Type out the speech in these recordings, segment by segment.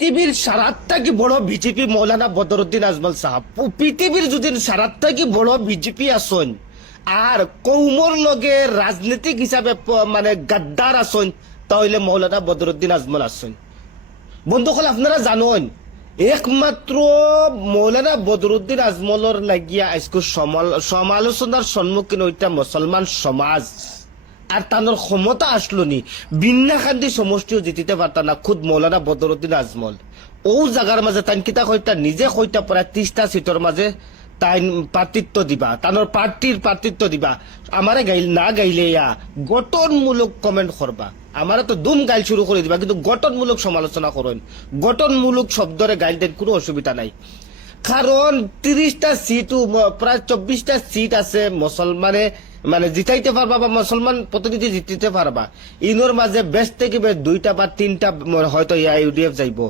পৃথিবীর সারাত কি বড় বিজেপি মৌলানা বদরুদ্দিন আজমল সাহাব? পৃথিবীর যদি সারাত কি বড় বিজেপি আসন, আর কৌমর লগে রাজনীতিক হিসাবে মানে গাদ্দার আসন, তাহলে মৌলানা বদরুদ্দিন আজমল আসন। বন্ধুসকল আপনারা জানেন, একমাত্র মৌলানা বদরুদ্দিন আজমলর লাগিয়া আজকে সমাল- সমালোচনার সম্মুখীন ওইটা মুসলমান সমাজ। আর তানোর ক্ষমতা আসলো নি। বিন্না খান্দি সমষ্টিও জিতিতে পারতা না, খুদ মৌলানা বদরুদ্দিন আজমল। ও জাগার মাঝে তাই কিতা কইতা নিজে কইতা প্রায় ত্রিশটা সিটর মাঝে তাই পার্টিত্ব দিবা। তানোর পার্টির পার্টিত্ব দিবা। আমারে গাইল, না গাইলে ইয়া। গঠনমূলক কমেন্ট করবা আমারে তো দুম গাইল শুরু করে দিবা, কিন্তু গঠনমূলক সমালোচনা করেন গঠনমূলক শব্দরে গাইল দেন কোনো অসুবিধা নাই। কারণ তিরিশটা সিট প্রায় চব্বিশটা সিট আছে মুসলমানে মানে জিতাইতে পারবা বা মুসলমান প্রতিনিধি জিতিতে পারবা ইনোর মাঝে বেস্ট থেকে বেশ দুইটা বা তিনটা হয়তো ইউডিএফ যাইব।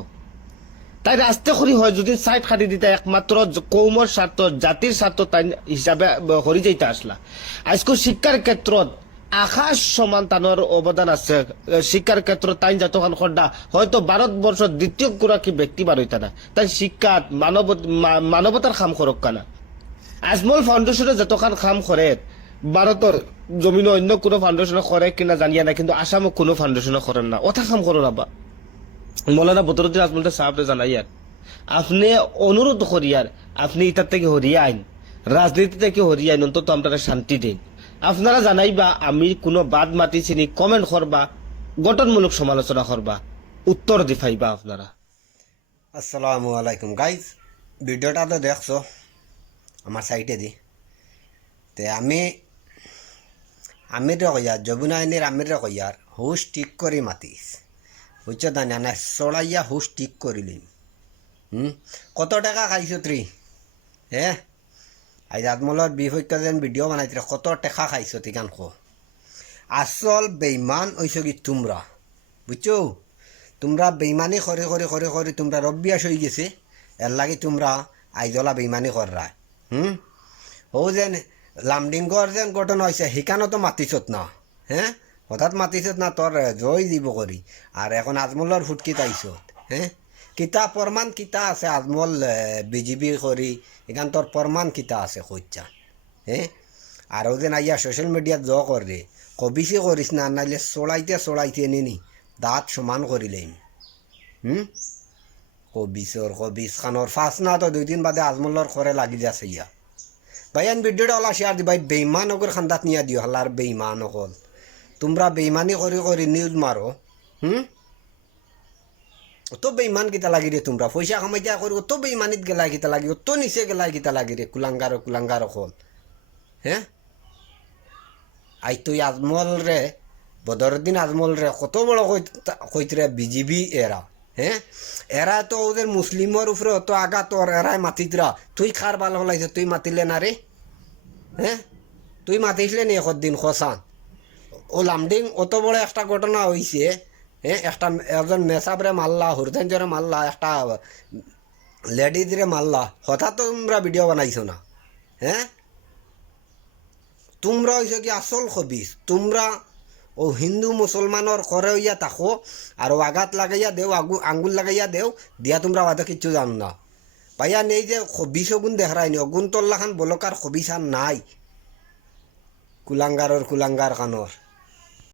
তাই রাস্তে করি হয়, যদি সাইড খাটি দিতে একমাত্র কৌমর স্বার্থ জাতির স্বার্থ তাই হিসাবে হরি যাইতে আসলা আজকে শিক্ষার ক্ষেত্ৰত আকাশ সমান তানোর অবদান আছে শিক্ষার ক্ষেত্ৰত তাই যতক্ষণ খড্ডা হয়তো ভারতবর্ষের দ্বিতীয় গৰাকী ব্যক্তি বার হইতা না তাই শিক্ষাত মানব মানবতার খাম করক কানা। আজমল ফাউন্ডেশনে যতক্ষণ খাম করে ভারতের জমিন অন্য কোনো ফাউন্ডেশনে করে কিনা জানিয়া না কিন্তু আসামে কোনো ফাউন্ডেশনে করেন না ওটা খাম করো না বা মৌলানা বদরুদ্দিন আজমলটা সাহেবরে জানাইয়ার আপনি অনুরোধ করিয়ার আপনি ইটার থেকে হরিয়া আইন। রাজনীতি থেকে হরিয়া আইন। অন্তত আপনারা শান্তি দিন। আপনারা জানাইবা, আমি কোনো বাদ মাতি চিনি কমেন্ট করবা, গঠনমূলক সমালোচনা করবা, উত্তর দি পাইবা আপনারা। আসসালামু আলাইকুম। গাইজ ভিডিওটা তো দেখছ, আমার সাইটে দি। তে আমি, আমিরে কইয়ার জবুন আইনের আমিরে কইয়ার, হুশ ঠিক করে মাতিস। বুঝছ তা না চড়াইয়া হুশ ঠিক করিলিম। হুম? কত টাকা খাইছো তুই হে? আজ আত্মলত বিপক্ষ যেন ভিডিও বানাইছিলে, কত টেকা খাইছো তিকান খো আসল বেইমান কি তোমরা। বুঝছ তোমরা বেইমানি করে করে করে করে তোমরা রব্বিয়াস হয়ে গেছে এর লাগে তোমরা আইজলা বেইমানি কররা হুম? ও যেন লামডিংগর যেন ঘটনা সেইখানো তো মাতিছত না। হ্যাঁ হঠাৎ মাতিছত না তোর জয় দিব করি আর এখন আজমলৰ ফুটকিত আইছত। হ্যাঁ কিতা প্ৰমাণ কিতা আছে? আজমল বিজেপি কৰি এখান তোর প্ৰমাণ কিতা আছে কইছা হ্যাঁ আর ও যেন আইয়া সোশ্যাল মিডিয়াত জ করে কবিসে করিস না, নাইলে চড়াইতে চড়াইতে নিনি দাঁত সমান করিলেন হুম? কবিসর কবিস খানোর ফার্স্ট না তো দুই দিন বাদে আজমল্লর করে লাগি যাচ্ছে ইয়া। ভাই আন ভিডিওটা ওলা শেয়ার দি, ভাই বেইমান ওগর খান্দাত নিয়া দিও হালার বেইমান অকল। তোমরা বেইমানি করে করে নিউজ মারো হুম? অত বেইমান কিতা লাগি রে তোমরা? পয়সা কামাইতা করি অত বেইমানিত গেলাই কিতা লাগি, অত নিচে গেলাই কিতা লাগি রে কুলাঙ্গার কুলাঙ্গার অকল। হ্যাঁ আই তুই আজমল রে বদরুদ্দিন আজমল রে কত বড় কইতরে বিজিবি এরা হ্যাঁ এরা তো ওদের মুসলিমের উপরে অত আগা তোর এরাই মাতিতরা তুই খার ভালো হলাইছে, তুই মাতিলে না রে হ্যাঁ তুই মাতিছিলে নি দিন খসান ও লামডিং, অত বড় একটা ঘটনা হইছে হ্যাঁ একটা একজন মেসাবরে মারলা হুরদাঞ্জরে মারলা একটা লেডিজরে মারলা হঠাৎ তোমরা ভিডিও বানাইছো না? হ্যাঁ তোমরা হইছ কি আসল খবিস তোমরা, ও হিন্দু মুসলমানের করে ইয়া তাকো আর আঘাত লাগাইয়া দেও, আগু আঙ্গুল লাগাইয়া দেও, দিয়া তোমরা বাদে কিচ্ছু জানো না। পাইয়া নেই যে খবিস অগুন দেখারাইনি অগুন তল্লা খান বলকার খবিস আর নাই? কুলাঙ্গারর কুলাঙ্গার খানর